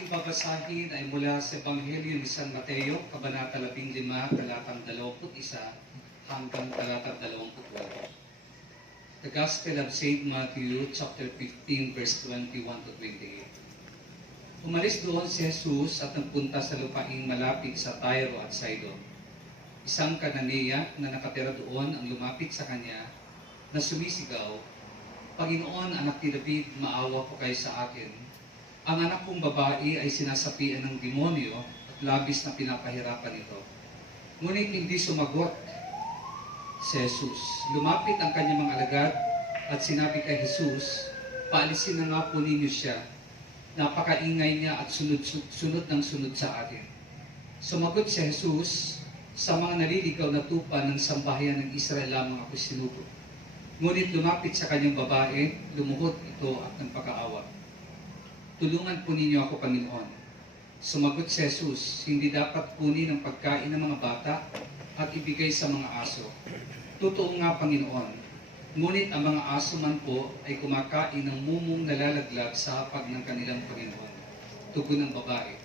ating babasahin ay mula sa Ebanghelyo ni San Mateo, Kabanata 15, talatang 21 hanggang talatang 28. The Gospel of St. Matthew, chapter 15, verse 21 to 28. Umalis doon si Jesus at nagpunta sa lupaing malapit sa Tyro at Sidon. Isang Kananeya na nakatira doon ang lumapit sa kanya na sumisigaw, "Panginoon, anak ni David, maawa po kayo sa akin. Ang anak kong babae ay sinasapian ng demonyo at labis na pinapahirapan ito." Ngunit hindi sumagot si Jesus. Lumapit ang kanyang mga alagad at sinabi kay Jesus, "Paalisin na nga po ninyo siya. Napakaingay niya at sunod ng sunod sa atin." Sumagot si Jesus, "Sa mga naliligaw na tupa ng sambahayan ng Israel lamang ako sinugo." Ngunit lumapit sa kanyang babae, lumuhod ito at nagpakaawa. "Tulungan po ninyo ako, Panginoon." Sumagot si Jesus, "Hindi dapat kunin ang pagkain ng mga bata at ibigay sa mga aso." "Totoo nga, Panginoon. Ngunit ang mga aso man po ay kumakain ng mumong nalalaglag sa hapag ng kanilang Panginoon." Tugon ng babae.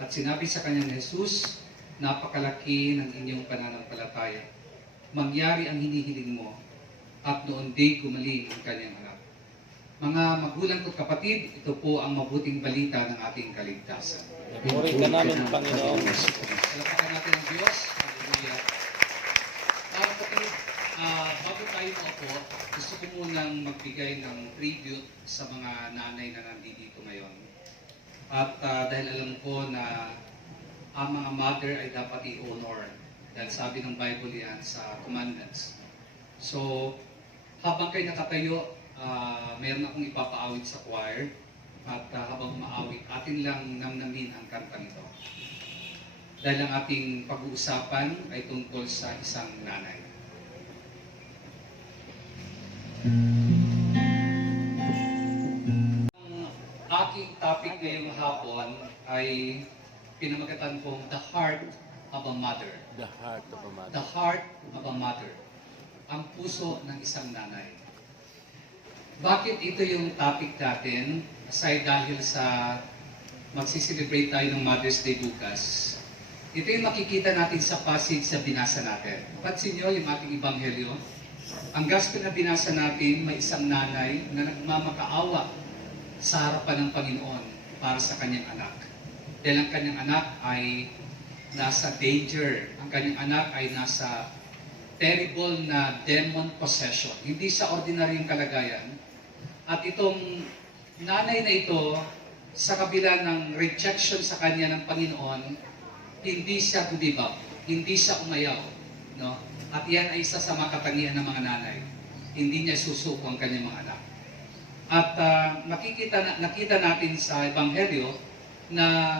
At sinabi sa kanya ni Jesus, "Napakalaki ng inyong pananampalataya. Mangyari ang hinihiling mo." At noon di gumaling ang kanyang anak. Mga magulang at kapatid, ito po ang mabuting balita ng ating kaligtasan. Puri ka namin, Panginoon. Salamat natin ang Diyos. Hallelujah. Mga kapatid, bago tayo maupo, gusto ko munang magbigay ng tribute sa mga nanay na nandito ngayon. At dahil alam ko na ang mga mother ay dapat i-honor. Dahil sabi ng Bible yan sa commandments. So, habang kayo nakatayo, mayroon akong ipapaawit sa choir. At habang umaawit, atin lang namnamin ang kantang ito. Dahil ang ating pag-uusapan ay tungkol sa isang nanay. Ang aking topic ngayong hapon ay pinamagatan kong The Heart of a Mother. The heart of a mother. The Heart of a Mother. Ang puso ng isang nanay. Bakit ito yung topic natin? Aside dahil sa magsiselebrate tayo ng Mother's Day bukas, ito yung makikita natin sa passage sa binasa natin. Pansin nyo yung ating ebanghelyo. Ang gospel na binasa natin, may isang nanay na nagmamakaawa sa harapan ng Panginoon para sa kanyang anak. Dahil ang kanyang anak ay nasa danger. Ang kanyang anak ay nasa terrible na demon possession. Hindi sa ordinaryong kalagayan. At itong nanay na ito, sa kabila ng rejection sa kanya ng Panginoon, hindi siya gumibab, hindi siya umayaw. No? At yan ay isa sa makatangian ng mga nanay. Hindi niya susuko ang kanyang mga anak. At nakita natin sa Ebanghelyo na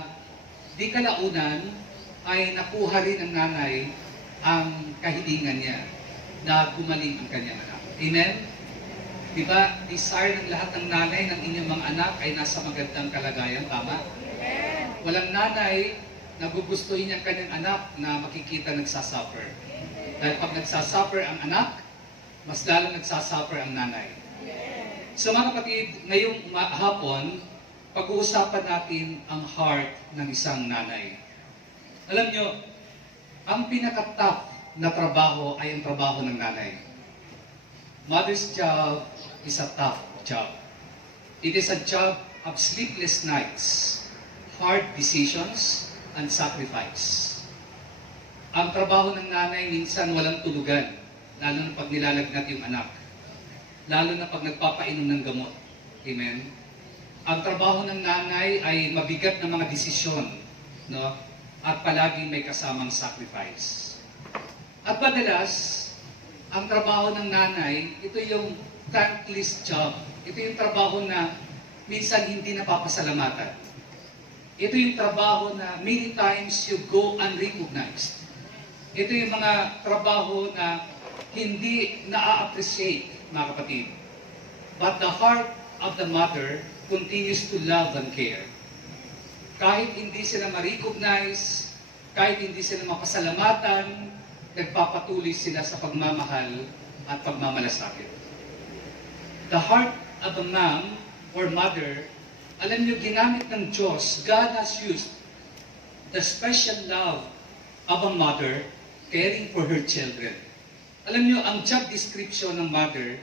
di kalaunan ay nakuha rin ng nanay ang kahilingan niya na gumaling ang kanyang anak. Amen? Diba, desire ng lahat ng nanay ng inyong mga anak ay nasa magandang kalagayan, tama? Amen. Walang nanay na gugustuhin ang kanyang anak na makikita nagsasuffer. Dahil pag nagsasuffer ang anak, mas lalong nagsasuffer ang nanay. So mga kapatid, ngayong hapon, pag-uusapan natin ang heart ng isang nanay. Alam nyo, ang pinaka-top na trabaho ay ang trabaho ng nanay. Mother's job is a tough job. It is a job of sleepless nights, hard decisions, and sacrifice. Ang trabaho ng nanay minsan walang tulugan, lalo na pag nilalagnat yung anak. Lalo na pag nagpapainom ng gamot. Amen? Ang trabaho ng nanay ay mabigat na mga desisyon, no? At palaging may kasamang sacrifice. At madalas, ang trabaho ng nanay, ito yung thankless job. Ito yung trabaho na minsan hindi napapasalamatan. Ito yung trabaho na many times you go unrecognized. Ito yung mga trabaho na hindi na-appreciate, mga kapatid. But the heart of the mother continues to love and care. Kahit hindi sila ma-recognize, kahit hindi sila mapasalamatan, nagpapatuloy sila sa pagmamahal at pagmamalasakit. The heart of a mom or mother Alam niyo, ginamit ng Diyos, God has used the special love of a mother caring for her children. Alam niyo, ang job description ng mother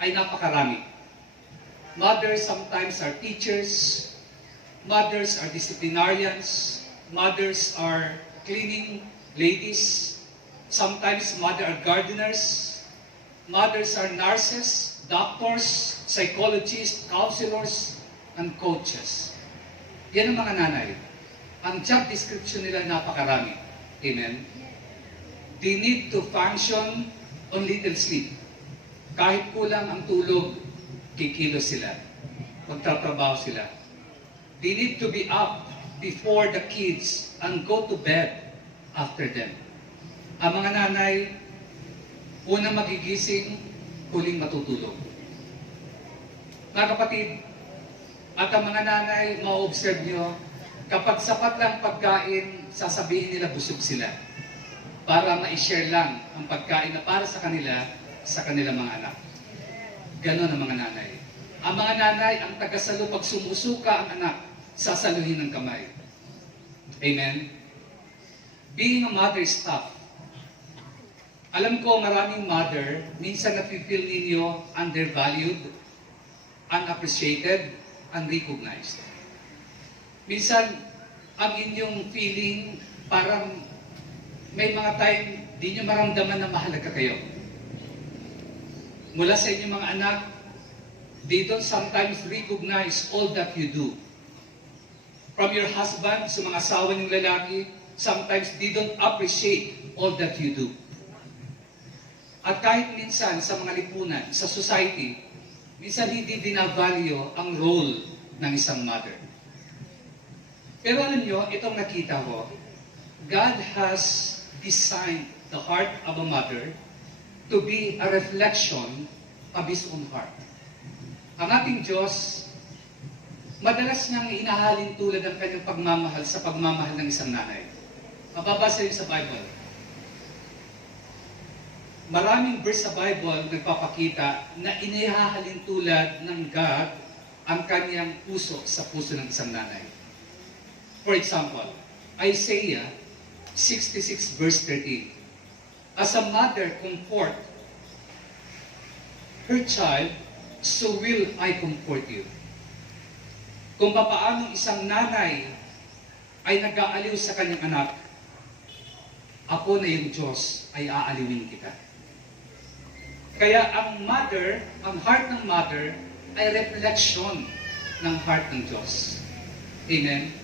ay napakarami. Mothers sometimes are teachers, mothers are disciplinarians, mothers are cleaning ladies, sometimes mothers are gardeners, mothers are nurses, doctors, psychologists, counselors, and coaches. Yan ang mga nanay. Ang job description nila napakarami. Amen? They need to function on little sleep. Kahit kulang ang tulog, kikilos sila. Magtatrabaho sila. They need to be up before the kids and go to bed after them. Ang mga nanay, unang magigising, huling matutulog. Mga kapatid, at ang mga nanay, ma-observe nyo, kapag sapat lang pagkain, sasabihin nila busog sila. Para ma-share lang ang pagkain na para sa kanilang mga anak. Ganon ang mga nanay. Ang mga nanay, ang tagasalo, pag sumusuka ang anak, sasaluhin ng kamay. Amen? Being a mother is tough. Alam ko maraming mother, minsan nafe-feel ninyo undervalued, unappreciated, unrecognized. Minsan, ang inyong feeling, parang may mga time, di nyo maramdaman na mahalaga kayo. Mula sa inyong mga anak, they don't sometimes recognize all that you do. From your husband, sa mga asawa ng lalaki, sometimes they don't appreciate all that you do. At kahit minsan sa mga lipunan, sa society, minsan hindi binavalue ang role ng isang mother. Pero alam nyo, itong nakita ko, God has designed the heart of a mother to be a reflection of His own heart. Ang ating Diyos, madalas niyang inahalin tulad ang kanyang pagmamahal sa pagmamahal ng isang nanay. Mababasa yun sa Bible. Maraming verse sa Bible nagpapakita na inihahalin tulad ng God ang kanyang puso sa puso ng isang nanay. For example, Isaiah 66 verse 13. As a mother comfort her child, so will I comfort you. Kung papaano isang nanay ay nag-aaliw sa kanyang anak, ako na yung Diyos ay aaliwin kita. Kaya ang mother, ang heart ng mother, ay reflection ng heart ng Diyos. Amen?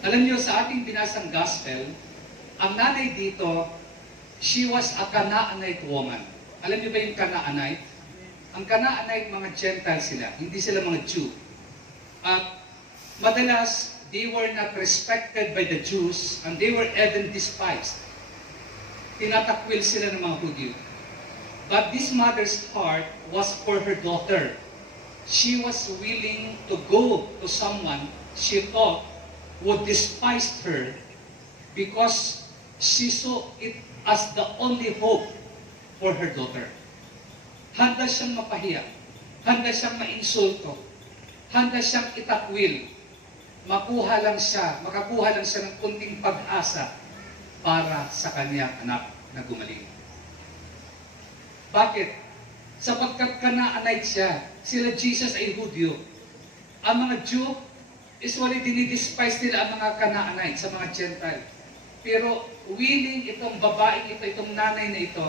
Alam niyo, sa ating binasang gospel, ang nanay dito, she was a Canaanite woman. Alam niyo ba yung Canaanite? Ang Canaanite, mga Gentile sila, hindi sila mga Jew. At madalas, they were not respected by the Jews and they were even despised. Tinatakwil sila ng mga Hudyo. But this mother's heart was for her daughter. She was willing to go to someone she thought would despise her because she saw it as the only hope for her daughter. Handa siyang mapahiya, handa siyang mainsulto, handa siyang itakwil, makakuha lang siya ng kunting pag-asa para sa kanyang anak na gumaling. Bakit? Sapagkat Canaanite siya, sila Jesus ay Hudyo. Ang mga Jew, usually dinidespise nila ang mga Canaanite sa mga Gentile. Pero willing itong babaeng ito, itong nanay na ito,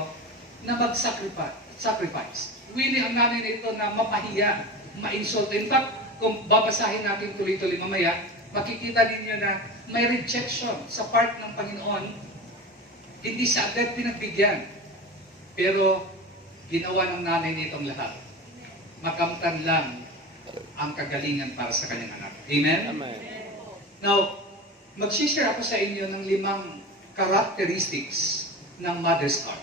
na mag-sacrifice. Willing ang nanay na ito na mapahiya, ma-insult. In fact, kung babasahin natin tuloy-tuloy mamaya, makikita ninyo na may rejection sa part ng Panginoon. Hindi siya agad pinagbigyan. Pero ginawa ng nanay nitong lahat. Makamtan lang ang kagalingan para sa kanyang anak. Amen? Amen. Now, mag-share ako sa inyo ng 5 characteristics ng mother's heart.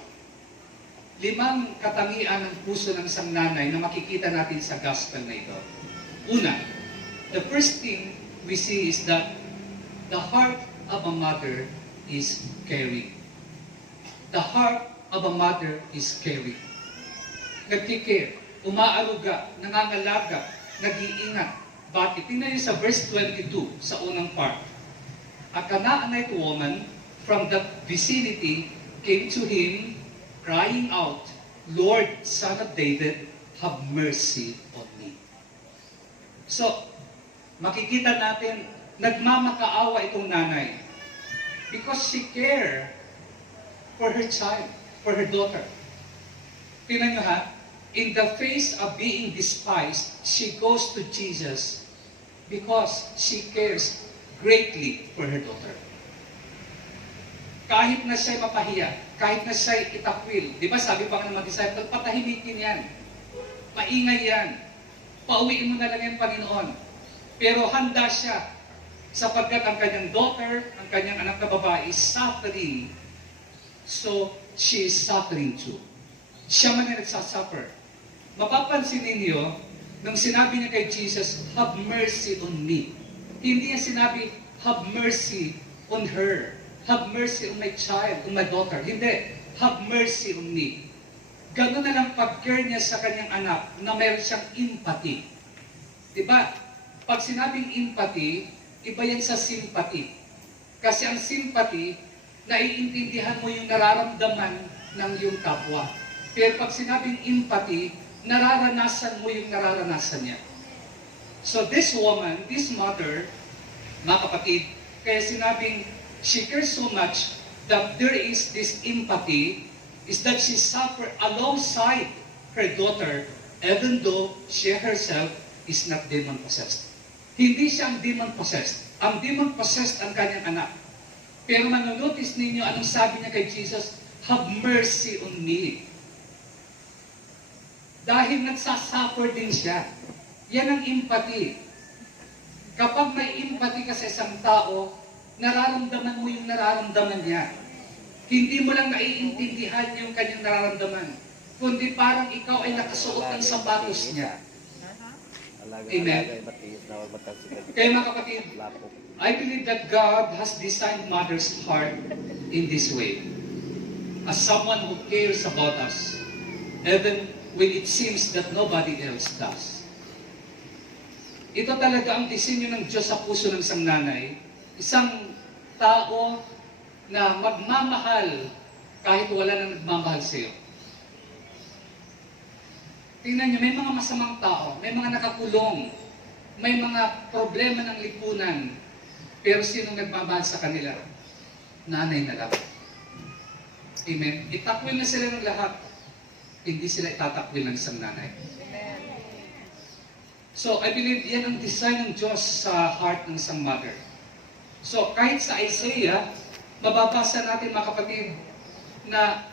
5 katangian ng puso ng isang nanay na makikita natin sa gospel na ito. Una, the first thing we see is that the heart of a mother is caring. The heart of a mother is caring. Nagkikare, umaaruga, nangangalaga, nag-iingat, Bakit? Tingnan niyo sa verse 22, sa unang part. A Canaanite woman from that vicinity came to him, crying out, Lord, Son of David, have mercy on me. So, makikita natin, nagmamakaawa itong nanay because she cared for her child, for her daughter. Tingnan nyo ha, in the face of being despised, she goes to Jesus because she cares greatly for her daughter. Kahit na siya'y mapahiya, kahit na siya'y itakwil, di ba sabi pa nga ng mga disciple, patahimikin yan, maingay yan, pauwiin mo na lang yan, Panginoon. Pero handa siya, sapagkat ang kanyang daughter, ang kanyang anak na babae is suffering, so she is suffering too. Siya man ay nagsasuffer. Mapapansin ninyo, nung sinabi niya kay Jesus, have mercy on me. Hindi niya sinabi, have mercy on her. Have mercy on my child, on my daughter. Hindi, have mercy on me. Gano'n na lang pag-care niya sa kanyang anak na mayroon siyang empathy. Diba? Pag sinabing empathy, iba yan sa sympathy. Kasi ang sympathy, naiintindihan mo yung nararamdaman ng iyong kapwa. Pero pag sinabing empathy, nararanasan mo yung nararanasan niya. So this woman, this mother, mga kapatid, kaya sinabing she cares so much that there is this empathy is that she suffered alongside her daughter even though she herself is not demon-possessed. Hindi siya ang demon-possessed. Ang demon-possessed ang kanyang anak. Pero manonotice ninyo anong sabi niya kay Jesus, have mercy on me. Dahil nagsasuffer din siya. Yan ang empathy. Kapag may empathy ka sa isang tao, nararamdaman mo yung nararamdaman niya. Hindi mo lang naiintindihan yung kanyang nararamdaman, kundi parang ikaw ay nakasuot ng sapatos niya. Amen. Kaya mga kapatid, I believe that God has designed mother's heart in this way. As someone who cares about us, even when it seems that nobody else does. Ito talaga ang disenyo ng Diyos sa puso ng isang nanay, isang tao na magmamahal kahit wala nang nagmamahal sa iyo. Tingnan niyo, may mga masamang tao, may mga nakakulong, may mga problema ng lipunan, pero sinong nagmamahal sa kanila? Nanay na lang. Amen? Itakwil na sila ng lahat, hindi sila itatakwil ng isang nanay. So, I believe yan ang design ng Diyos sa heart ng isang mother. So, kahit sa Isaiah, mababasa natin mga kapatid, na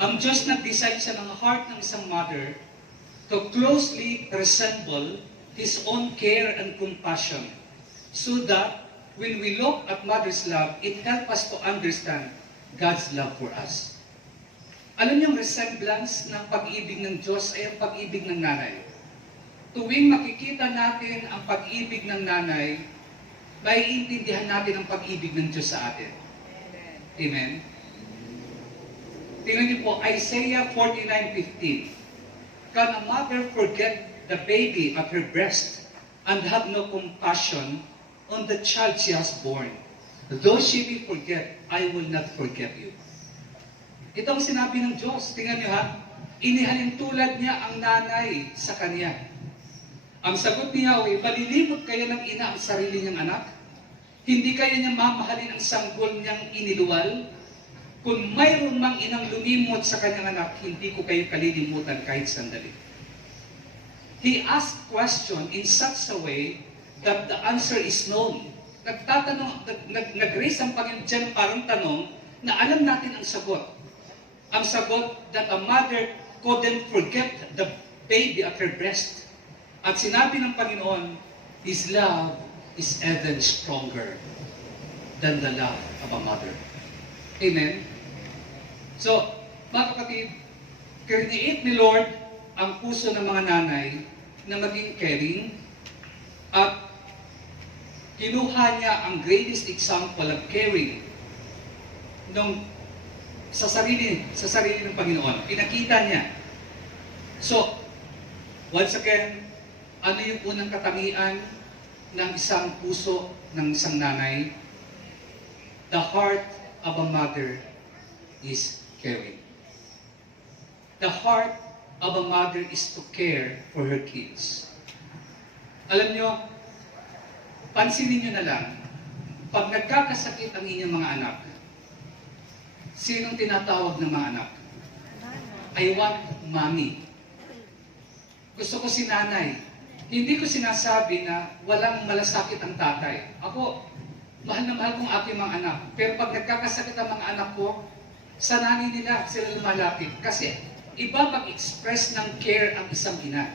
ang Diyos nag-design siya ng heart ng isang mother to closely resemble His own care and compassion so that when we look at mother's love, it helps us to understand God's love for us. Alam niyo, ang resemblance ng pag-ibig ng Diyos ay ang pag-ibig ng nanay. Tuwing makikita natin ang pag-ibig ng nanay, maiintindihan natin ang pag-ibig ng Diyos sa atin. Amen? Tingnan niyo po, Isaiah 49:15. Can a mother forget the baby at her breast and have no compassion on the child she has born? Though she may forget, I will not forget you. Ito ang sinabi ng Diyos. Tingnan niyo ha, inihalin tulad niya ang nanay sa kanya. Ang sagot ni Yahweh, malilimot kaya ng ina ang sarili niyang anak? Hindi kaya niya mamahalin ang sanggol niyang iniluwal? Kung mayroon mang inang lumimot sa kanyang anak, hindi ko kayo kalilimutan kahit sandali. He asked question in such a way that the answer is known. Nag-raise ang Panginoon dyan parang tanong na alam natin ang sagot. Ang sagot that a mother couldn't forget the baby at her breast. At sinabi ng Panginoon, His love is even stronger than the love of a mother. Amen? So, mga kapatid, create ni Lord ang puso ng mga nanay na maging caring at kinuha niya ang greatest example of caring sa sarili ng Panginoon. Pinakita niya. So, once again, ano yung unang katangian ng isang puso ng isang nanay? The heart of a mother is caring. The heart of a mother is to care for her kids. Alam nyo, pansinin nyo na lang, pag nagkakasakit ang inyong mga anak, sinong tinatawag ng mga anak? I want mommy. Gusto ko si nanay. Hindi ko sinasabi na walang malasakit ang tatay. Ako, mahal na mahal kong aking mga anak. Pero pag nagkakasakit ang mga anak ko, sa nanay nila sila lumalapit. Kasi iba mag-express ng care ang isang ina.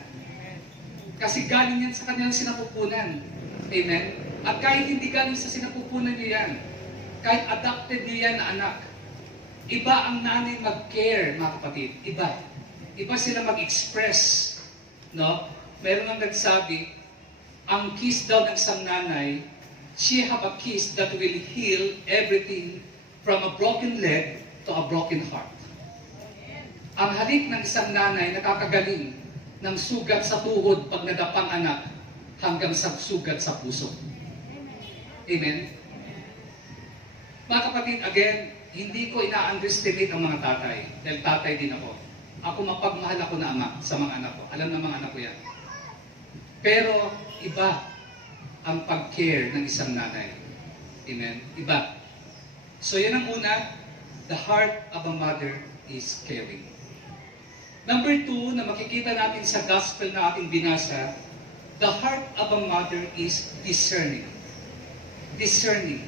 Kasi galing yan sa kanilang sinapupunan. Amen? At kahit hindi galing sa sinapupunan niyo yan, kahit adopted niyo yan na anak, iba ang nanay mag-care, mga kapatid. Iba. Iba sila mag-express. No? Meron ang nagsabi, ang kiss daw ng isang nanay, she have a kiss that will heal everything from a broken leg to a broken heart. Ang halik ng isang nanay nakakagaling ng sugat sa tuhod pag nadapang anak hanggang sa sugat sa puso. Amen? Mga kapatid, again, hindi ko ina-underestimate ang mga tatay. Dahil tatay din ako. Ako mapagmahal ako na ama sa mga anak ko. Alam ng mga anak ko yan. Pero iba ang pag-care ng isang nanay. Amen? Iba. So yan ang una, the heart of a mother is caring. Number 2, na makikita natin sa gospel na ating binasa, the heart of a mother is discerning. Discerning.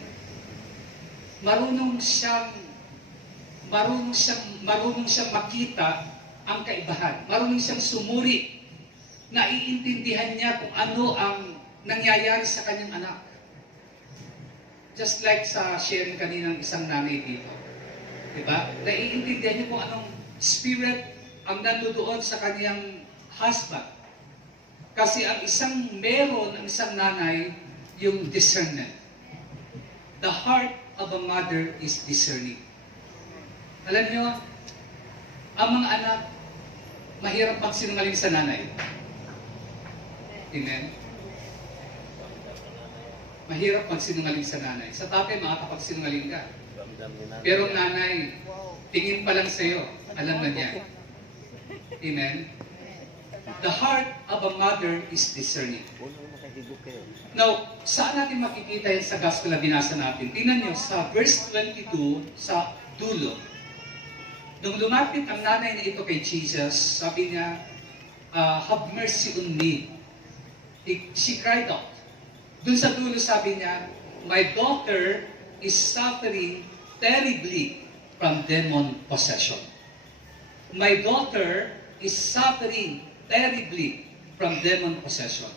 Marunong siyang makita ang kaibahan. Marunong siyang sumuri. Naiintindihan niya kung ano ang nangyayari sa kanyang anak. Just like sa sharing kanina ng isang nanay dito. Diba? Naiintindihan niya kung anong spirit ang nandoon sa kanyang husband. Kasi ang ang isang nanay, yung discernment. The heart of a mother is discerning. Alam nyo, ang mga anak, mahirap magsinungaling sa nanay. Amen? Mahirap magsinungaling sa nanay. Sa tatay, makakapagsinungaling ka. Pero nanay, tingin pa lang sa'yo, alam na niya. Amen? The heart of a mother is discerning. Now, saan natin makikita yan sa gospel na binasa natin? Tingnan nyo, sa verse 22, sa dulo. Nung lumapit ang nanay na ito kay Jesus, sabi niya, have mercy on me. She cried out. Dun sa dulo sabi niya, my daughter is suffering terribly from demon possession. My daughter is suffering terribly from demon possession.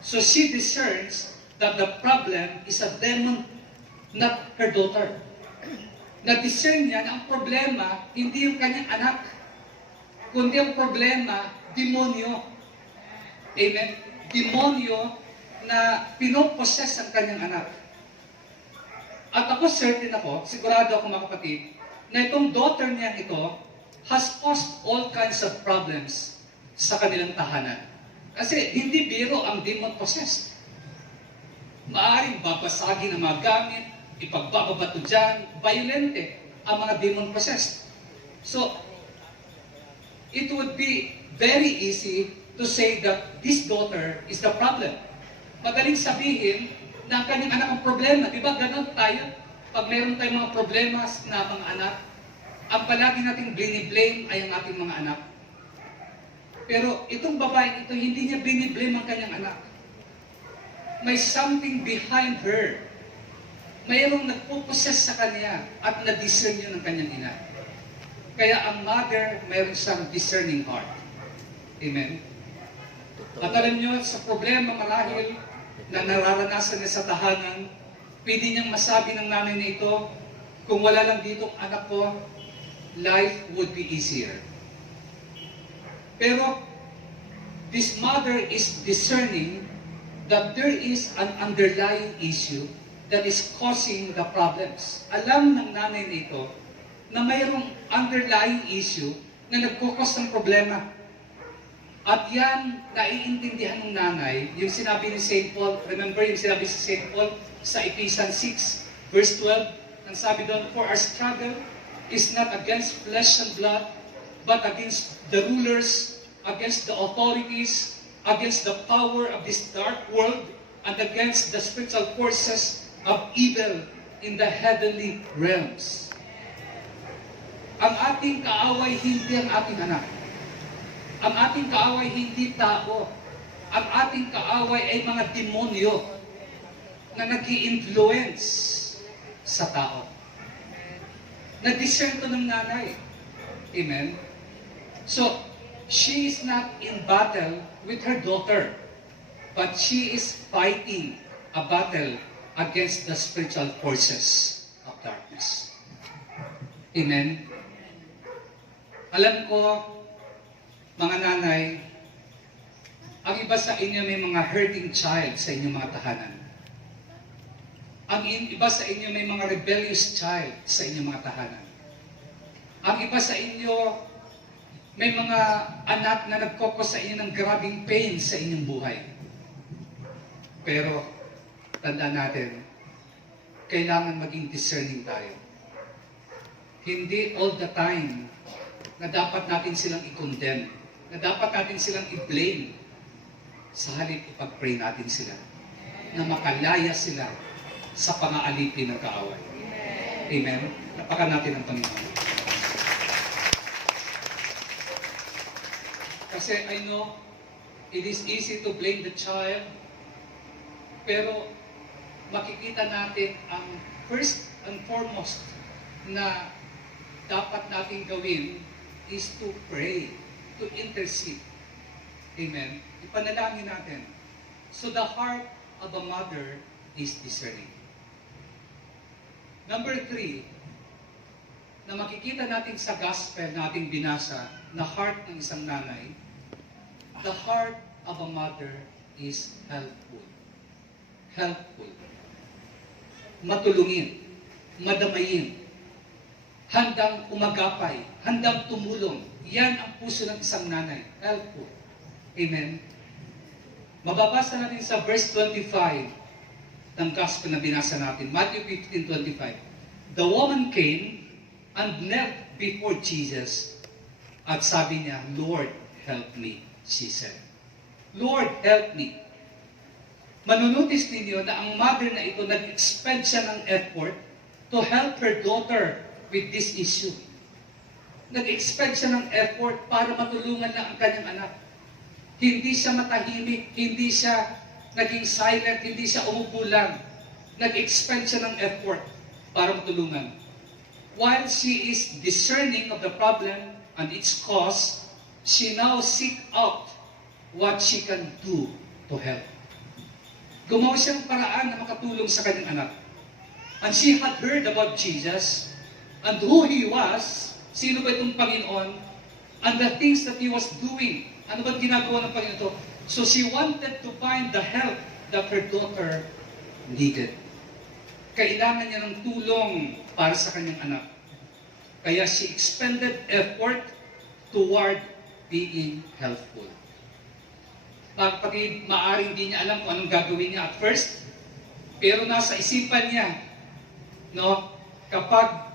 So she discerns that the problem is a demon, not her daughter. Na-discern niya na ang problema, hindi yung kanyang anak, kundi ang problema, demonyo. Amen? Demonyo na pinoposes ang kanyang anak. At ako certain ako, sigurado ako mga kapatid, na itong daughter niya ito has caused all kinds of problems sa kanilang tahanan. Kasi hindi biro ang demon-possessed. Maaring babasagin ang mga gamit, ipagbababato dyan, violente ang mga demon-possessed. So, it would be very easy to say that this daughter is the problem. Madaling sabihin na ang kanyang anak ang problema. Di ba ganun tayo? Pag mayroon tayong mga problema na mga anak, ang palagi nating blame ay ang ating mga anak. Pero itong babae ito, hindi niya blame ang kanyang anak. May something behind her. Mayroong nagpo-possess sa kanya at na-discern yun ng kanyang ina. Kaya ang mother, mayroong siyang discerning heart. Amen? At alam nyo, sa problema marahil na nararanasan niya sa tahanan, pwede niyang masabi ng nanay na ito, kung wala lang ditong anak ko, life would be easier. Pero, this mother is discerning that there is an underlying issue that is causing the problems. Alam ng nanay na ito na mayroong underlying issue na nagkukos ng problema. At yan, naiintindihan ng nanay, yung sinabi ni St. Paul, remember yung sinabi si St. Paul sa Ephesians 6, verse 12, ang sabi doon, "For our struggle is not against flesh and blood, but against the rulers, against the authorities, against the power of this dark world, and against the spiritual forces of evil in the heavenly realms." Ang ating kaaway hindi ang ating anak. Ang ating kaaway hindi tao. Ang ating kaaway ay mga demonyo na nag-i-influence sa tao. Na-discern to ng nanay. Amen? So, she is not in battle with her daughter, but she is fighting a battle against the spiritual forces of darkness. Amen? Alam ko, mga nanay, ang iba sa inyo may mga hurting child sa inyong mga tahanan. Ang iba sa inyo may mga rebellious child sa inyong mga tahanan. Ang iba sa inyo may mga anak na nagkokos sa inyo ng grabing pain sa inyong buhay. Pero, tandaan natin, kailangan maging discerning tayo. Hindi all the time na dapat natin silang i-condemn, na dapat natin silang i-blame. Sa halip, ipag-pray natin sila na makalaya sila sa pang-aalipin ng kaaway. Amen? Napakan natin ang Panginoon. Kasi I know it is easy to blame the child, pero makikita natin ang first and foremost na dapat natin gawin is to pray, to intercede. Amen? Ipanalangin natin. So the heart of a mother is discerning. Number 3, na makikita natin sa gospel na ating binasa, na heart ng isang nanay, the heart of a mother is helpful. Helpful. Matulungin, madamayin, handang umagapay, handang tumulong. Yan ang puso ng isang nanay. Helpful. Amen? Mababasa natin sa verse 25 ng gospel na binasa natin. Matthew 15:25. The woman came and knelt before Jesus at sabi niya, "Lord, help me," she said. Lord, help me. Manunotice ninyo na ang mother na ito nag-expend siya ng effort to help her daughter with this issue. Nag-expend siya ng effort para matulungan lang ang kanyang anak. Hindi siya matahimik, hindi siya naging silent, hindi siya umupo lang. Nag-expend siya ng effort para matulungan. While she is discerning of the problem and its cause, she now seek out what she can do to help. Gumawa siya ng paraan na makatulong sa kanyang anak. And she had heard about Jesus and who He was, sino ba itong Panginoon, and the things that He was doing. Ano ba ginagawa ng Panginoon ito? So she wanted to find the help that her daughter needed. Kailangan niya ng tulong para sa kanyang anak. Kaya she expended effort toward being helpful. Pati maaring di niya alam kung anong gagawin niya at first, pero nasa isipan niya, no, kapag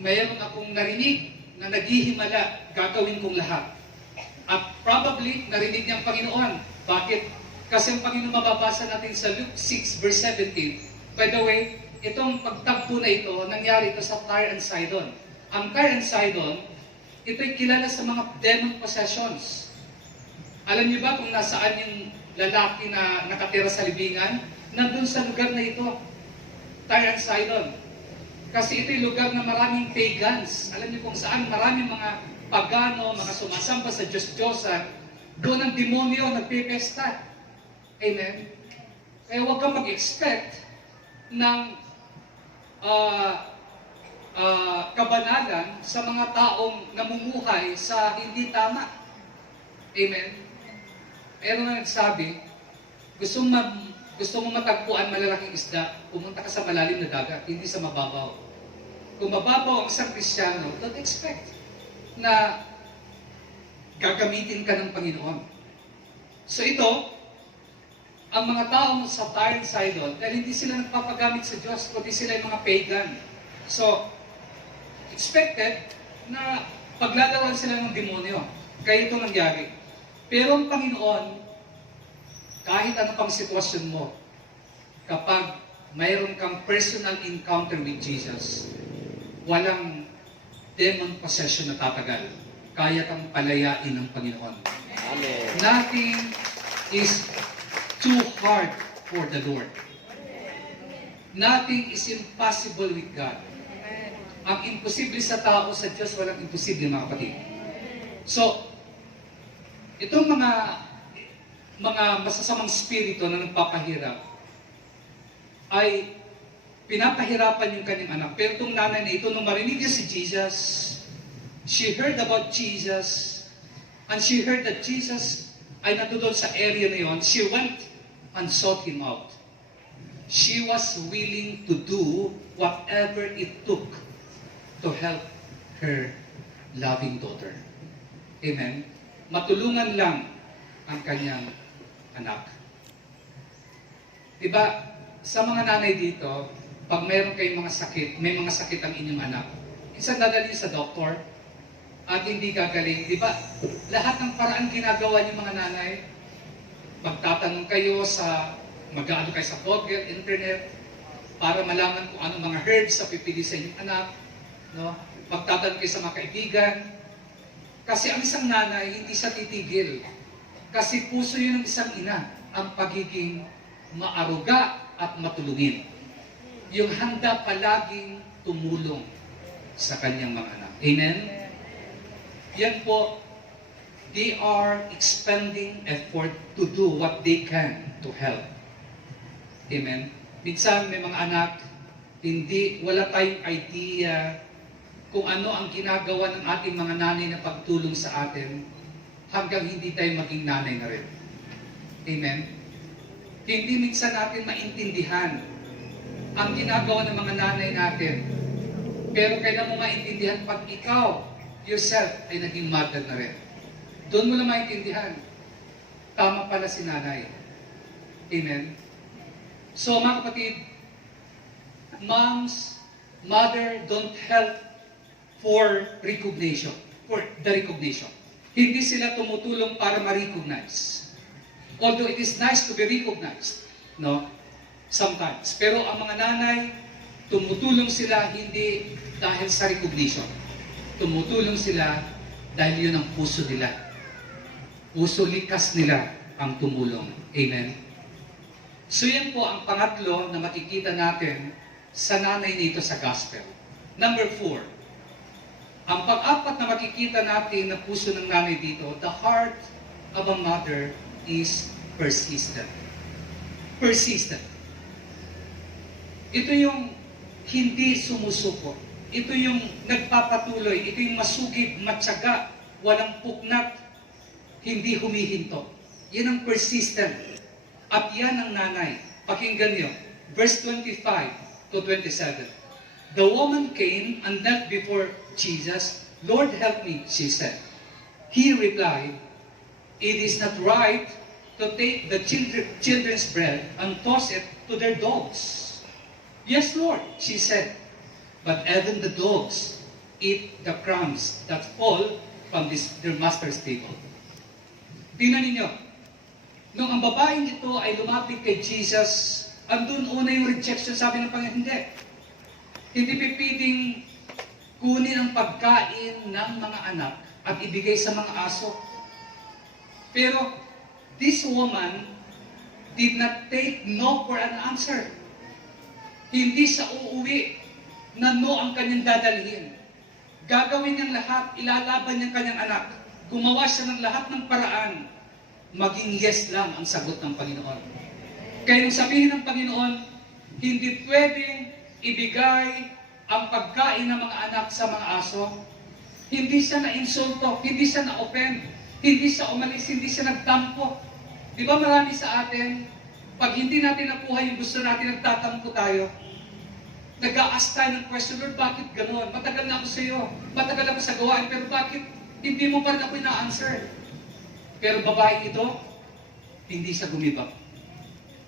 mayroon akong narinig na naghihimala, gagawin kong lahat. At probably, narinig niya ang Panginoon. Bakit? Kasi ang Panginoon mababasa natin sa Luke 6 verse 17. By the way, itong pagtagpo na ito, nangyari ito sa Tyre and Sidon. Ang Tyre and Sidon, ito'y kilala sa mga demon possessions. Alam niyo ba kung nasaan yung lalaki na nakatira sa libingan? Nandun sa lugar na ito, Tyre and Sidon. Kasi ito'y lugar na maraming pagans. Alam niyo kung saan maraming mga pagano, mga sumasamba sa Diyos-Diyosan, doon ang demonyo nagpipesta. Amen? Kaya huwag kang mag-expect ng kabanalan sa mga taong namumuhay sa hindi tama. Amen? Meron na nagsabi, gusto mo matagpuan malalaking isda, pumunta ka sa malalim na dagat, hindi sa mababaw. Kung mababaw ang isang Kristiyano, don't expect na gagamitin ka ng Panginoon. So ito, ang mga taong sa Tyre and Sidon, dahil hindi sila nagpapagamit sa Diyos, kundi sila yung mga pagan. So, expected na paglalawan sila ng demonyo. Kaya ito nangyari. Pero ang Panginoon, kahit ano pang sitwasyon mo, kapag mayroon kang personal encounter with Jesus, walang demon possession na tatagal. Kaya kang palayain ng Panginoon. Amen. Nothing is too hard for the Lord. Nothing is impossible with God. Ang imposible sa tao, sa Diyos walang imposible, mga kapatid. So, itong mga masasamang spirito na nagpapahirap ay pinapahirapan yung kanyang anak. Pero itong nanay na ito, nung marinig niya si Jesus, she heard about Jesus, and she heard that Jesus ay nandoon sa area na yon, she went and sought Him out. She was willing to do whatever it took to help her loving daughter. Amen? Matulungan lang ang kanyang anak. Diba, sa mga nanay dito, pag mayroon kayong mga sakit, may mga sakit ang inyong anak, minsan dadalhin sa doktor, at hindi gagaling. Diba, lahat ng paraan ginagawa niyo mga nanay, magtatanong kayo sa, mag-aano kayo sa Google, internet, para malaman kung anong mga herbs sa pipili sa inyong anak, no? Magtatanong kayo sa mga kaibigan, kasi ang isang nanay, hindi siya titigil. Kasi puso yun ng isang ina, ang pagiging maaruga at matulungin. Yung handa palaging tumulong sa kanyang mga anak. Amen? Yan po, they are expending effort to do what they can to help. Amen? Minsan may mga anak, wala tayong idea kung ano ang ginagawa ng ating mga nanay na pagtulong sa atin hanggang hindi tayo maging nanay na rin. Amen? Hindi minsan natin maintindihan ang ginagawa ng mga nanay natin. Pero kailan mo maintindihan pag ikaw, yourself, ay naging mother na rin. Doon mo lang maintindihan. Tama pala si nanay. Amen? So mga kapatid, moms, mother, don't help for recognition. For the recognition. Hindi sila tumutulong para ma-recognize. Although it is nice to be recognized, no? Sometimes. Pero ang mga nanay, tumutulong sila hindi dahil sa recognition. Tumutulong sila dahil yun ang puso nila. Puso likas nila ang tumulong. Amen? So yan po ang pangatlo na makikita natin sa nanay nito sa gospel. Number 4. Ang pang-apat na makikita natin na puso ng nanay dito, the heart of a mother is persistent. Persistent. Ito yung hindi sumusuko. Ito yung nagpapatuloy. Ito yung masugid, matyaga, walang puknat, hindi humihinto. Yan ang persistent. At yan ang nanay. Pakinggan nyo. Verse 25 to 27. The woman came and knelt before Jesus. Lord, help me, she said. He replied, it is not right to take the children's bread and toss it to their dogs. Yes, Lord, she said. But even the dogs eat the crumbs that fall from their master's table. Tingnan ninyo, nung ang babaeng ito ay lumapit kay Jesus, andun una yung rejection, sabi ng Panginoon, hindi. Hindi pipiling kunin ang pagkain ng mga anak at ibigay sa mga aso. Pero this woman did not take no for an answer. Hindi sa uuwi na no ang kanyang dadalhin. Gagawin niyang lahat, ilalaban niyang kanyang anak. Gumawa siya ng lahat ng paraan. Maging yes lang ang sagot ng Panginoon. Kaya yung sabihin ng Panginoon, hindi pwedeng ibigay ang pagkain ng mga anak sa mga aso. Hindi siya na-insulto, hindi siya na-offend, hindi siya umalis, hindi siya nagtampo. Di ba marami sa atin, pag hindi natin nakuha yung gusto natin, nagtatampo tayo. Nag-a-ask tayo ng question, Lord, bakit gano'n? Matagal na ako sa iyo, matagal ako sa gawain, pero bakit hindi mo pa rin ako ina-answer? Pero babae ito, hindi siya gumibap.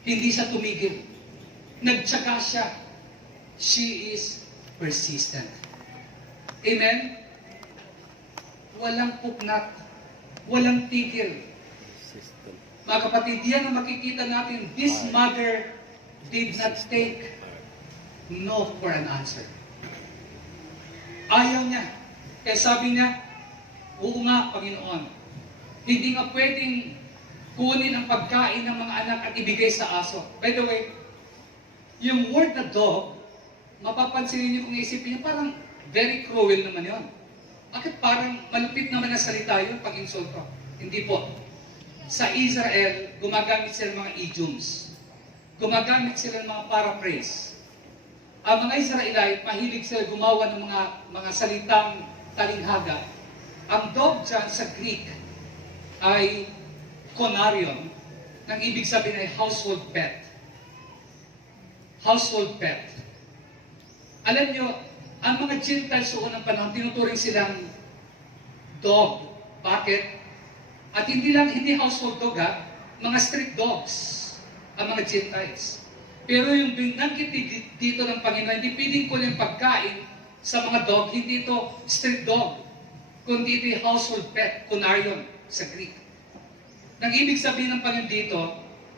Hindi siya tumigil. Nagtsaga siya. She is persistent. Amen? Walang puknat. Walang tigil. System. Mga kapatid, yan ang makikita natin. This mother did not take no for an answer. Ayaw niya. Kaya sabi niya, oo nga, Panginoon. Hindi nga pwedeng kunin ang pagkain ng mga anak at ibigay sa aso. By the way, yung word na dog, mapapansin niyo kung isipin niyo, parang very cruel naman yon. Bakit parang malupit naman na salita yun pag insulto? Hindi po. Sa Israel, gumagamit sila ng mga idioms. Gumagamit sila ng mga paraphrase. Ang mga Israelite, mahilig sila gumawa ng mga salitang talinghaga. Ang dog dyan sa Greek ay konarion, nang ibig sabihin ay household pet. Household pet. Alam nyo, ang mga Gentiles sa unang panahon, tinuturing silang dog. Bakit? At hindi household dog ha, mga street dogs ang mga Gentiles. Pero yung binanggit dito ng Panginoon, hindi pwedeng ko yung pagkain sa mga dog, hindi ito street dog, kundi ito yung household pet, kunarion sa Greek. Nang ibig sabihin ng Panginoon dito,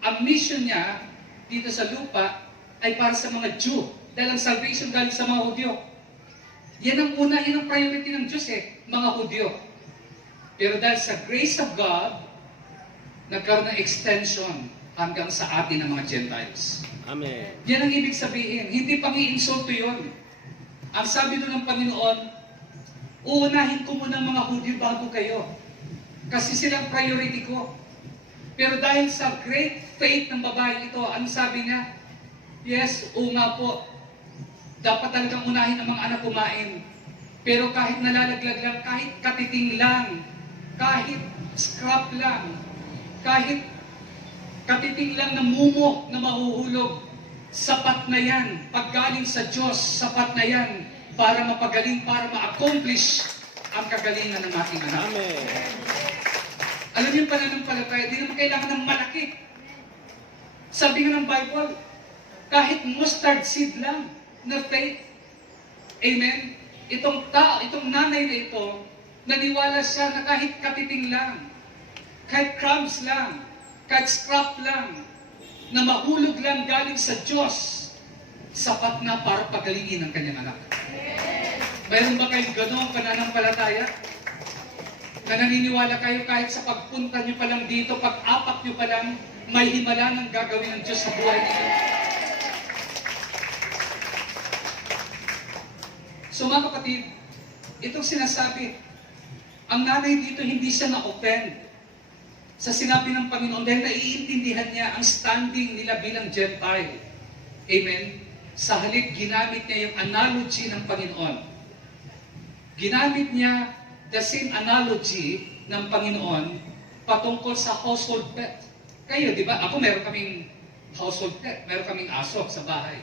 ang mission niya dito sa lupa ay para sa mga Jew. Dahil ang salvation galing sa mga Hudyo. Yan ang una, yan ang priority ng Diyos mga Hudyo. Pero dahil sa grace of God, nagkaroon ng extension hanggang sa atin ng mga Gentiles. Amen. Yan ang ibig sabihin. Hindi pang-iinsulto yun. Ang sabi doon ng Panginoon, uunahin ko muna ang mga Hudyo bago kayo. Kasi silang priority ko. Pero dahil sa great faith ng babae ito, ano sabi niya? Yes, oo nga po. Dapat talagang unahin ang mga anak kumain. Pero kahit nalalaglag lang, kahit katiting lang, kahit scrap lang, kahit katiting lang na mumo na mahuhulog, sapat na yan. Paggaling sa Diyos, sapat na yan para mapagaling, para ma-accomplish ang kagalingan ng ating anak. Amen. Alam niyo yung pananampalataya, di naman kailangan ng malaki. Sabi nga ng Bible, kahit mustard seed lang na faith. Amen? Itong nanay na ito, naniwala siya na kahit katiting lang, kahit crumbs lang, kahit scrap lang, na mahulog lang galing sa Diyos, sapat na para pagalingin ang kanyang anak. Mayroon ba kayong gano'ng pananampalataya? Na naniniwala kayo kahit sa pagpunta nyo pa lang dito, pag-apak nyo pa lang, may himala ng gagawin ng Diyos sa buhay ninyo. So mga kapatid, itong sinasabi, ang nanay dito hindi siya na-offend sa sinabi ng Panginoon dahil naiintindihan niya ang standing nila bilang Gentile. Amen? Sa halip, ginamit niya yung analogy ng Panginoon. Ginamit niya the same analogy ng Panginoon patungkol sa household pet. Kayo, di ba? Ako meron kaming household pet. Meron kaming aso sa bahay.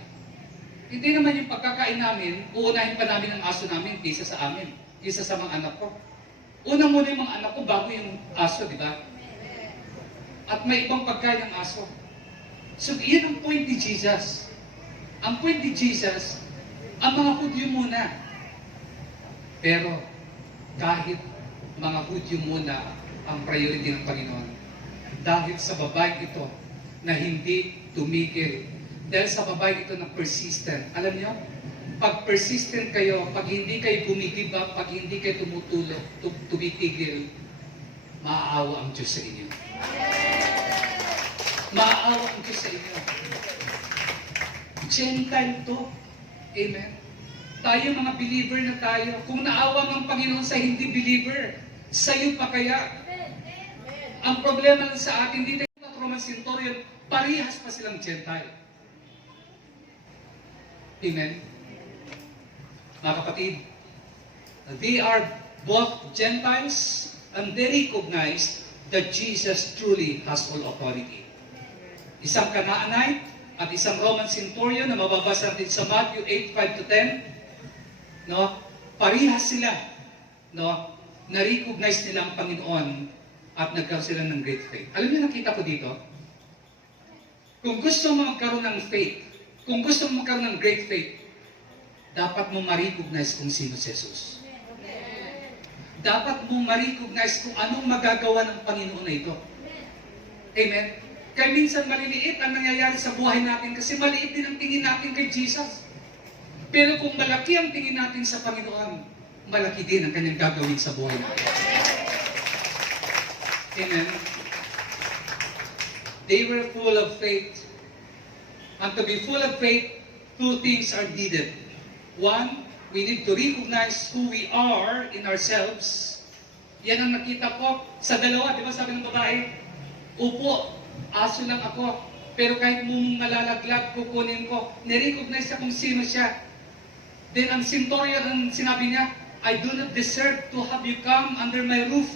Hindi naman yung pagkakain namin, uunahin pa namin ang aso namin kaysa sa amin, kaysa sa mga anak ko. Una muna yung mga anak ko bago yung aso, di ba? At may ibang pagkain ng aso. So, iyan ang point ni Jesus. Ang point ni Jesus, ang mga Hudyo muna. Pero, kahit mga Hudyo muna ang priority ng Panginoon. Dahil sa babae ito na hindi tumigil. Dahil sa babae ito na persistent. Alam niyo, pag persistent kayo, pag hindi kayo gumigiba, pag hindi kayo tumitigil, maaawa ang Diyos sa inyo. Maaawa ang Diyos sa inyo. Gentile to. Amen. Tayo mga believer na tayo. Kung naawa ng Panginoon sa hindi believer, sa'yo pa kaya? Ang problema lang sa atin, dito yung Roman Centurion, parihas pa silang Gentile. Amen. Mga kapatid, they are both Gentiles and they recognize that Jesus truly has all authority. Isang Canaanite at isang Roman Centurion na mababasa natin sa Matthew 8:5-10, no? Parihas sila, no? Na-recognize nila ang Panginoon at nagkaroon sila ng great faith. Alam niyo, nakita ko dito, kung gusto mo magkaroon ng faith, kung gusto mo magkaroon ng great faith, dapat mo ma-recognize kung sino si Jesus. Dapat mo ma-recognize kung anong magagawa ng Panginoon na ito. Amen? Kaya minsan maliliit ang nangyayari sa buhay natin kasi maliit din ang tingin natin kay Jesus. Pero kung malaki ang tingin natin sa Panginoon, malaki din ang kanyang gagawin sa buhay natin. Amen? They were full of faith. And to be full of faith, two things are needed. One, we need to recognize who we are in ourselves. Yan ang nakita ko sa dalawa. Di ba sabi ng babae, upo, aso lang ako. Pero kahit mong malalaglag, kukunin ko. Nirecognize siya kung sino siya. Then ang centurion, ang sinabi niya, I do not deserve to have you come under my roof.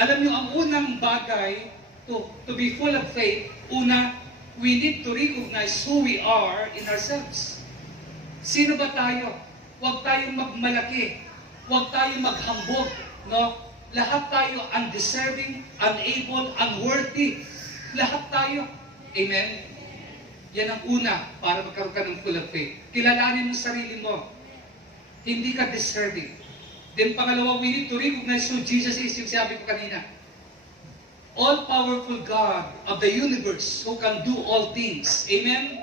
Alam niyo, ang unang bagay to be full of faith, una, we need to recognize who we are in ourselves. Sino ba tayo? Huwag tayong magmalaki. Huwag tayong maghambog. No? Lahat tayo undeserving, unable, unworthy. Lahat tayo. Amen? Yan ang una para magkaroon ka ng full of faith. Kilalanin mo sarili mo. Hindi ka deserving. Then pangalawa, we need to recognize who Jesus is, yung sabi ko kanina. All-powerful God of the universe who can do all things. Amen?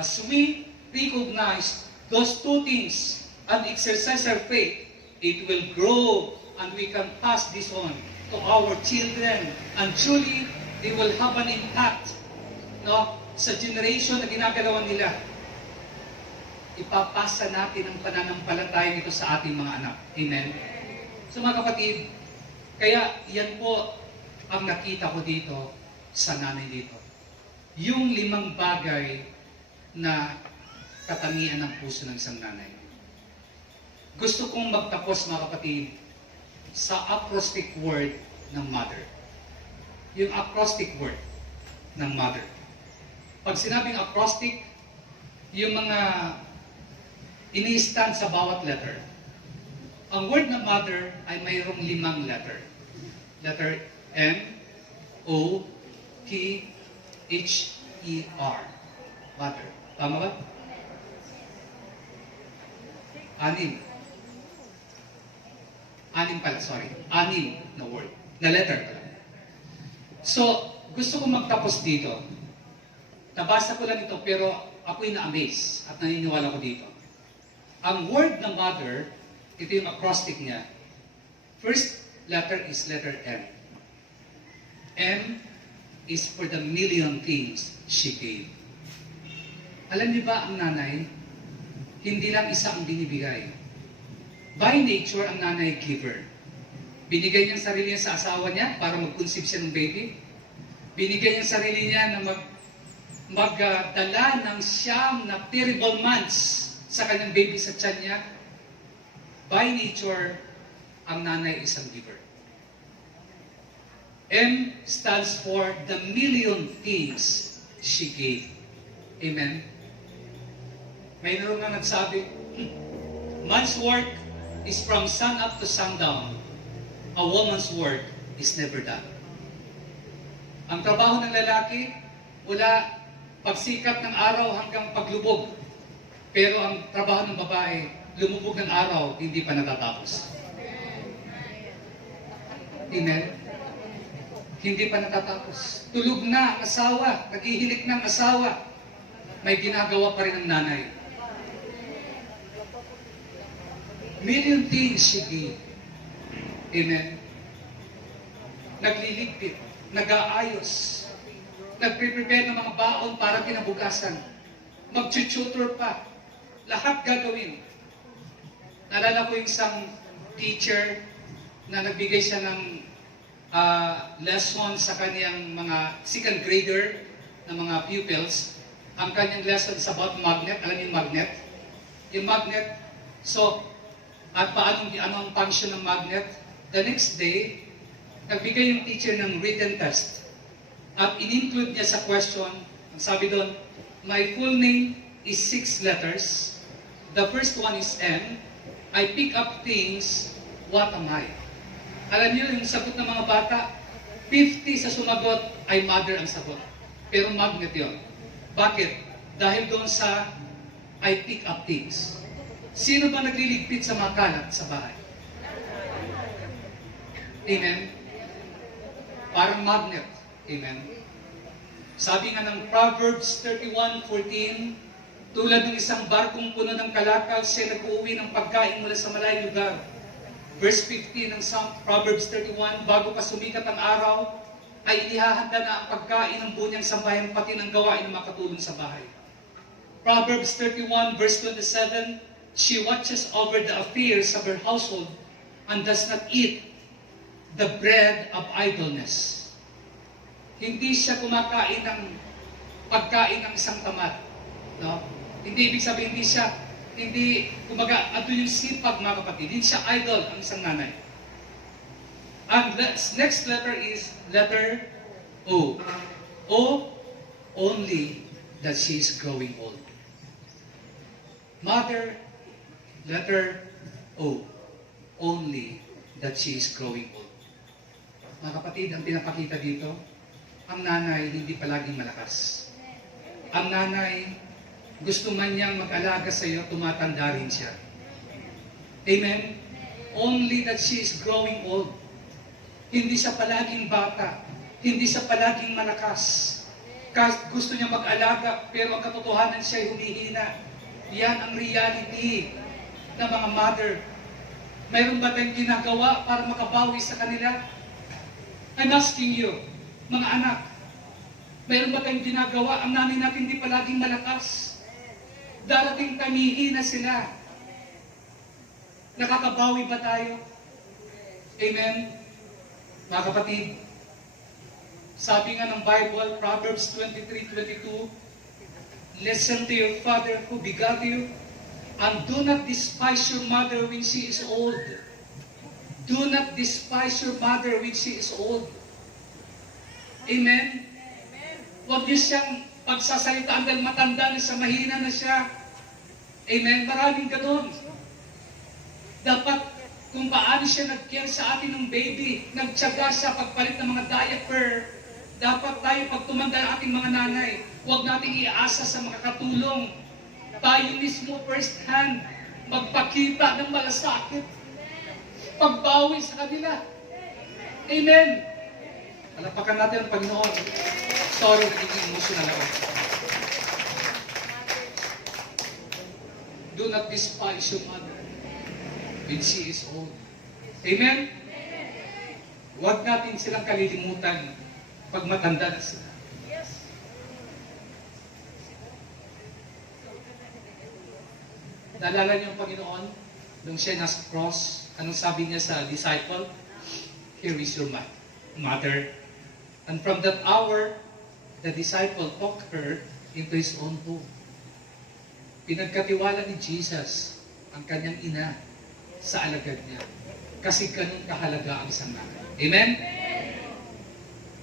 As we recognize those two things and exercise our faith, it will grow and we can pass this on to our children. And truly, they will have an impact, no, sa generation na ginagalawan nila. Ipapasa natin ang pananampalataya nito sa ating mga anak. Amen? So mga kapatid, kaya yan po ang nakita ko dito sa nanay dito. Yung 5 bagay na katangian ng puso ng isang nanay. Gusto kong magtapos mga kapatid sa acrostic word ng mother. Yung acrostic word ng mother. Pag sinabing acrostic, yung mga ini-stand sa bawat letter. Ang word ng mother ay mayroong 5 letter. Letter M, O, T, H, E, R. Mother. Tama ba? 6. 6 pala, sorry. 6 na word. Na letter pala. So, gusto kong magtapos dito. Nabasa ko lang ito pero ako'y na-amaze at naniniwala ko dito. Ang word na mother, ito yung acrostic niya. First letter is letter M. M is for the million things she gave. Alam niyo ba ang nanay, hindi lang isa ang binibigay. By nature, ang nanay giver. Binigay niya ang sarili niya sa asawa niya para mag-conceive siya ng baby. Binigay niya ang sarili niya na magdala ng 9 na terrible months sa kanyang baby sa tiyan niya. By nature, ang nanay is ang giver. M stands for the million things she gave. Amen? Mayroon nga nagsabi, man's work is from sun up to sundown. A woman's work is never done. Ang trabaho ng lalaki, wala pagsikat ng araw hanggang paglubog. Pero ang trabaho ng babae, lumubog ng araw, hindi pa natatapos. Amen? Hindi pa natatapos. Tulog na ang asawa, naghihilik na ang asawa, may ginagawa pa rin ang nanay. Million things she did. Amen? Nagliligpit, nag-aayos, nagpre-prepare ng mga baon para kinabukasan, mag-tutor pa, lahat gagawin. Naalala ko yung isang teacher na nagbigay siya ng lesson sa kanyang mga second grader na mga pupils. Ang kanyang lesson is about magnet. Alam niyo yung magnet? Yung magnet. So, at paano ang function ng magnet? The next day, nagbigay yung teacher ng written test. At in-include niya sa question, ang sabi doon, my full name is 6 letters. The first one is M. I pick up things, what am I? Alam niyo, yung sagot ng mga bata, 50 sa sumagot ay mother ang sagot. Pero magnet yun. Bakit? Dahil doon sa I pick up things. Sino ba nagliligpit sa mga kalat sa bahay? Amen? Parang magnet. Amen? Sabi nga ng Proverbs 31:14, tulad ng isang barkong puno ng kalakal, siya nag-uuwi ng pagkain mula sa malayong lugar. Verse 15 ng Proverbs 31, bago pa sumikat ang araw, ay inihahanda na ang pagkain ng buong niyang sambahayan, pati ng gawain ng makatulong sa bahay. Proverbs 31 verse 27, she watches over the affairs of her household and does not eat the bread of idleness. Hindi siya kumakain ng pagkain ng isang tamad. No? Hindi ibig sabihin, kumbaga, ato yung sipag, mga kapatid. Hindi siya idle ang isang nanay. And next letter is letter O. O, only that she is growing old. Mother, letter O, only that she is growing old. Mga kapatid, ang pinapakita dito, ang nanay hindi palaging malakas. Ang nanay, gusto man niyang mag-alaga sa iyo, tumatanda rin siya. Amen? Only that she is growing old. Hindi siya palaging bata. Hindi siya palaging malakas. Kasi gusto niya mag-alaga, pero ang katotohanan siya ay humihina. Yan ang reality ng mga mother. Mayroon ba tayong ginagawa para makabawi sa kanila? I'm asking you, mga anak, mayroon ba tayong ginagawa? Ang nanay natin hindi palaging malakas. Darating kamihina sila. Nakakabawi ba tayo? Amen? Mga kapatid, sabi nga ng Bible, Proverbs 23:22, listen to your father who begat you, and do not despise your mother when she is old. Do not despise your mother when she is old. Amen? Huwag niyo siyang pagsasalitaan dahil matanda na siya, mahina na siya. Amen? Maraming ganun. Dapat kung paano siya nag-care sa atin ng baby, nagtyaga siya pagpalit ng mga diaper, dapat tayo pag tumanda ng ating mga nanay, huwag nating iasa sa makakatulong. Tayo mismo first hand, magpakita ng malasakit, pagbawi sa kanila. Amen? Palapakan natin ang Panginoon. Sorry, nagiging emotional ako. Do not despise your mother when she is old. Amen? Huwag natin silang kalilimutan pag matanda na sila. Naalala niyo ang Panginoon nung siya nasa cross, anong sabi niya sa disciple? Here is your mother. And from that hour, the disciple took her into his own home. Pinagkatiwala ni Jesus ang kanyang ina sa alagad niya. Kasi ganun kahalaga ang isang nanay. Amen?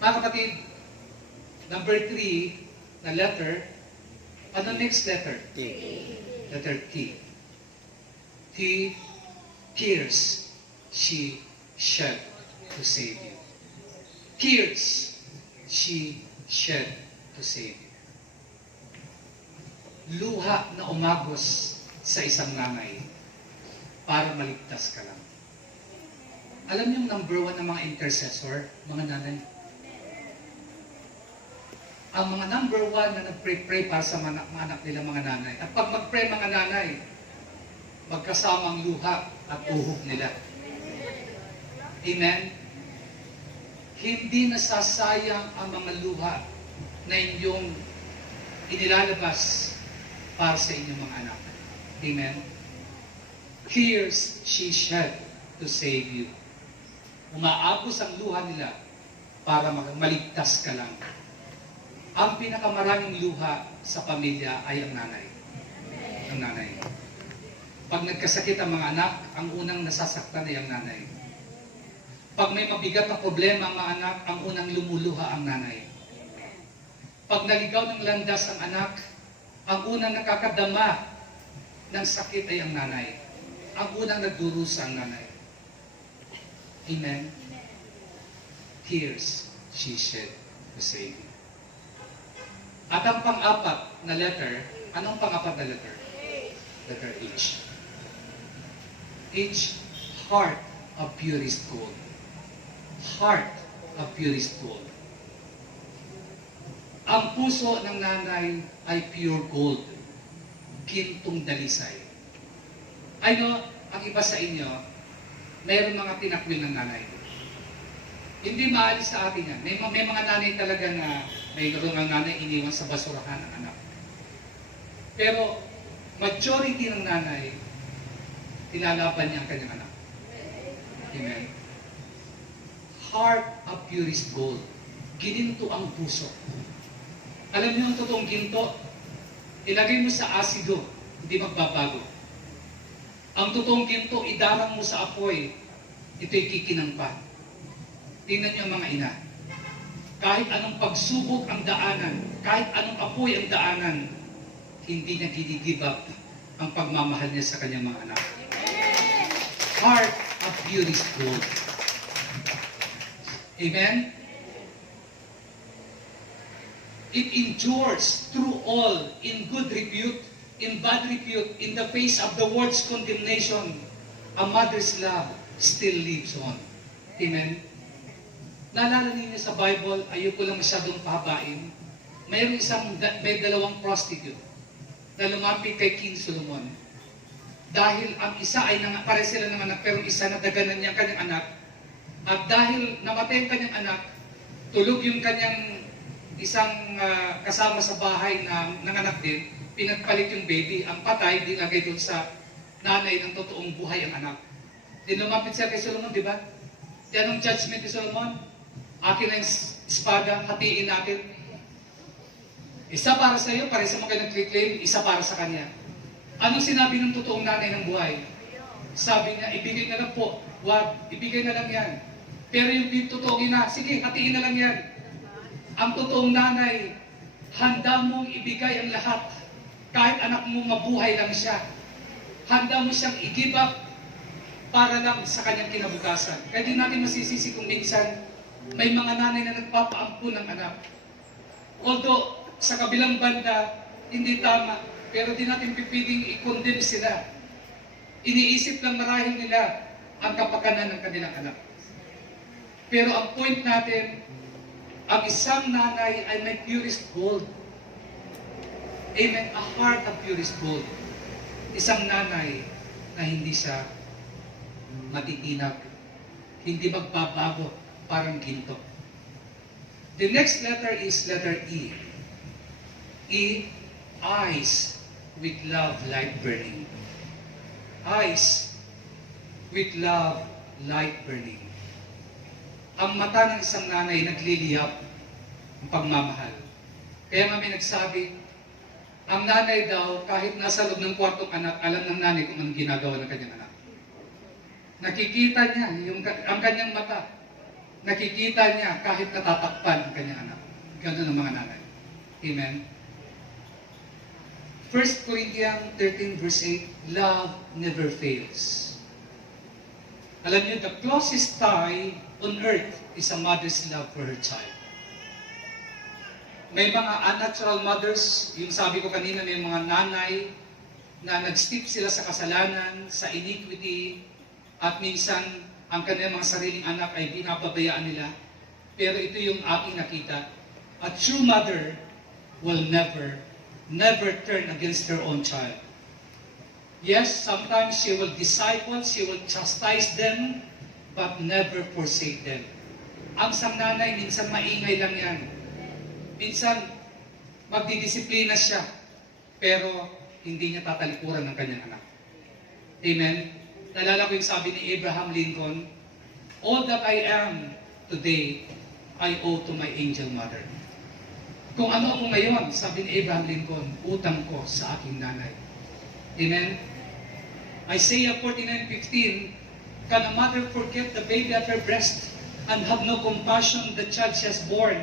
Mga kapatid, number 3 na letter, ano next letter? T. Letter T. T, tears she shed to save you. Tears she shed to save you. Luha na umagos sa isang nanay para maligtas ka lang. Alam niyo yung number 1 ng mga intercessor, mga nanay? Ang mga number 1 na nag-pray para sa mga anak nila, mga nanay. At pag mag-pray mga nanay, magkasama ang luha at uhog nila. Amen? Hindi nasasayang ang mga luha na inyong inilalabas para sa inyong mga anak. Amen? Tears she shed to save you. Umaagos ang luha nila para maligtas ka lang. Ang pinakamaraming luha sa pamilya ay ang nanay. Ang nanay. Pag nagkasakit ang mga anak, ang unang nasasaktan ay ang nanay. Pag may mabigat na problema ang mga anak, ang unang lumuluha ang nanay. Pag naligaw ng landas ang anak, ang unang nakakadama ng sakit ay ang nanay. Ang unang nagdurusa ang nanay. Amen? Tears she shed to save you. At ang pang-apat na letter, anong pang-apat na letter? Letter H. H, heart of purest gold. Heart of purest gold. Ang puso ng nanay ay pure gold. Gintong dalisay. I know, ang iba sa inyo, mayroon mga tinakwil ng nanay. Hindi maalis sa atin yan. May mga nanay talaga na may mga nanay iniwan sa basurahan ng anak. Pero, majority ng nanay, tinalaban niya ang kanyang anak. Amen. Heart of purest gold. Gininto ang puso. Alam niyo ang totoong ginto? Ilagay mo sa asido, hindi magbabago. Ang totoong ginto, idarang mo sa apoy, ito'y kikinangpa. Tingnan niyo ang mga ina. Kahit anong pagsubok ang daanan, kahit anong apoy ang daanan, hindi niya gini-give up ang pagmamahal niya sa kanyang mga anak. Heart of purest gold. Amen? It endures through all, in good repute, in bad repute, in the face of the world's condemnation. A mother's love still lives on. Amen? Naalala niyo sa Bible, ayoko lang masyadong pahabain, may dalawang prostitute na lumapit kay King Solomon. Dahil ang isa ay pare sila ng anak, pero isa nadaganan niya ang kanyang anak. At dahil namatay ang kanyang anak, tulog yung kanyang isang kasama sa bahay na nanganak din, pinagpalit yung baby. Ang patay, dinagay doon sa nanay ng totoong buhay ang anak. Din lumapit siya kay Solomon, di ba? Yan ang judgment ni Solomon. Akin na yung espada, hatiin natin. Isa para sa iyo, para sa mga nag-claim, isa para sa kanya. Anong sinabi ng totoong nanay ng buhay? Sabi niya, ibigay na lang po. Wag, ibigay na lang yan. Pero yung totoong ina, sige, hatiin na lang yan. Ang totoong nanay, handa mong ibigay ang lahat. Kahit anak mo mabuhay lang siya. Handa mo siyang i-give up para lang sa kanyang kinabukasan. Kaya di natin masisisi kung minsan may mga nanay na nagpapaampun ng anak. Although, sa kabilang banda, hindi tama, pero di natin pipiling i-condemn sila. Iniisip lang marahil nila ang kapakanan ng kanilang anak. Pero ang point natin, ang isang nanay ay may purest gold. Amen. A heart of purest gold. Isang nanay na hindi siya matitinag, hindi magbabago, parang ginto. The next letter is letter E. E, eyes with love light burning. Eyes with love light burning. Ang mata ng isang nanay nagliliyap ang pagmamahal. Kaya nga may nagsabi, ang nanay daw, kahit nasa loob ng kwartong anak, alam ng nanay kung anong ginagawa ng kanyang anak. Nakikita niya ang kanyang mata. Nakikita niya kahit natatakpan ang kanyang anak. Ganun ang mga nanay. Amen? 1 Corinthians 13 verse 8, love never fails. Alam niyo, the closest tie on earth is a mother's love for her child. May mga unnatural mothers, yung sabi ko kanina, may mga nanay na nag-step sila sa kasalanan, sa iniquity, at minsan ang kanilang mga sariling anak ay binababayaan nila. Pero ito yung aking nakita. A true mother will never turn against her own child. Yes, sometimes she will disciple, she will chastise them, but never forsake them. Ang isang nanay, minsan maingay lang yan. Minsan, magdidisiplina siya, pero hindi niya tatalikuran ng kanyang anak. Amen? Nalala ko yung sabi ni Abraham Lincoln, all that I am today, I owe to my angel mother. Kung ano ako ngayon, sabi ni Abraham Lincoln, utang ko sa aking nanay. Amen? Isaiah 49:15, can a mother forget the baby at her breast and have no compassion the child she has born?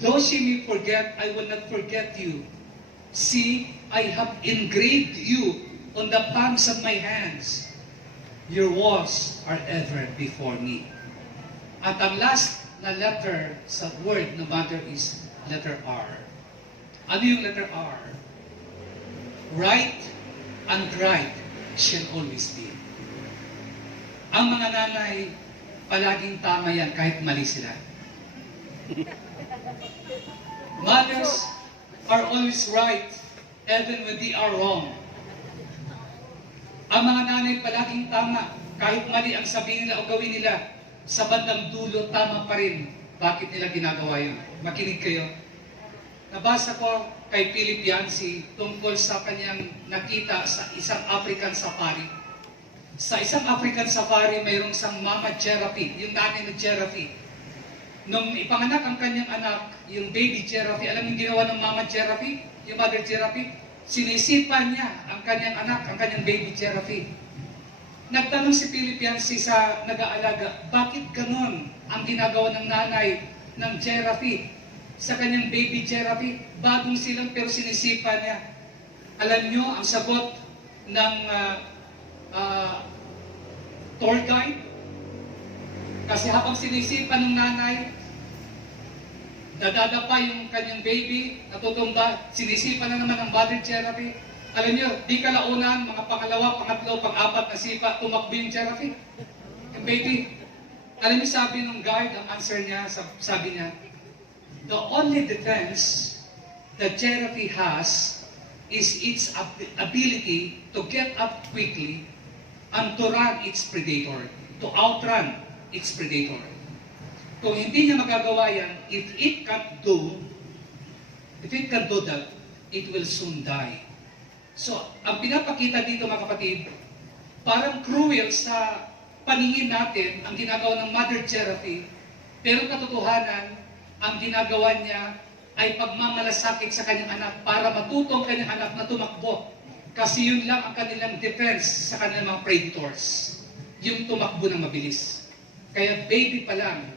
Though she may forget, I will not forget you. See, I have engraved you on the palms of my hands. Your walls are ever before me. At ang last na letter sa word na mother is letter R. Ano yung letter R? Right and right shall always be. Ang mga nanay, palaging tama yan kahit mali sila. Mothers are always right even when they are wrong. Ang mga nanay palaging tama kahit mali ang sabihin nila o gawin nila, sa bandang dulo tama pa rin. Bakit nila ginagawa yun? Makinig kayo. Nabasa ko kay Philip Yancey tungkol sa kanyang nakita sa isang African safari. Sa isang African safari, mayroong isang mama giraffe, yung nanay na giraffe. Nung ipanganak ang kanyang anak, yung baby giraffe, alam yung ginawa ng mama giraffe, yung mother giraffe? Sinisipan niya ang kanyang anak, ang kanyang baby giraffe. Nagtanong si Philip Yancey sa nag-aalaga, bakit ganon ang ginagawa ng nanay ng giraffe sa kanyang baby giraffe? Bagong silang pero sinisipan niya. Alam niyo ang sagot ng tour guide? Kasi habang sinisipan ng nanay, dadada pa yung kanyang baby, natutumba, sinisipan na naman ang mother giraffe. Alam niyo, di kalaunan, mga pangalawa, pangatlo, pang-apat na sipa, tumakbo yung giraffe. Yung baby. Alam niyo, sabi ng guide, ang answer niya, sabi niya, the only defense the giraffe has is its ability to get up quickly and to run its predator, to outrun its predator. Kung hindi niya magagawa yan, if it can do that, it will soon die. So, ang pinapakita dito mga kapatid, parang cruel sa paningin natin ang ginagawa ng mother giraffe, pero katotohanan, ang ginagawa niya ay pagmamalasakit sa kanyang anak para matuto ang kanyang anak na tumakbo. Kasi yun lang ang kanilang defense sa kanilang mga predators. Yung tumakbo ng mabilis. Kaya baby pa lang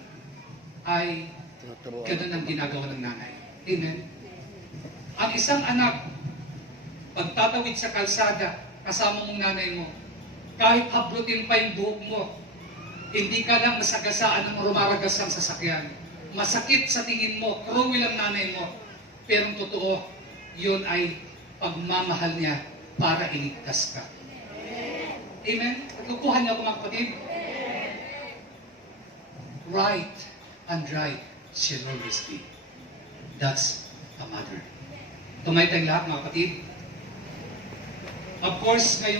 ay ganun ang ginagawa ng nanay. Amen? Ang isang anak, pagtatawid sa kalsada, kasama mong nanay mo, kahit hablutin pa yung buhok mo, hindi ka lang masagasaan ng rumaragas ang sasakyan. Masakit sa tingin mo, cruel ang nanay mo, pero ang totoo, yun ay pagmamahal niya para iligtas ka. Amen? At lukuhan niyo ako mga kapatid. Right and right shall always be. That's a mother. Tumay tayong lahat mga kapatid. Of course, ngayon,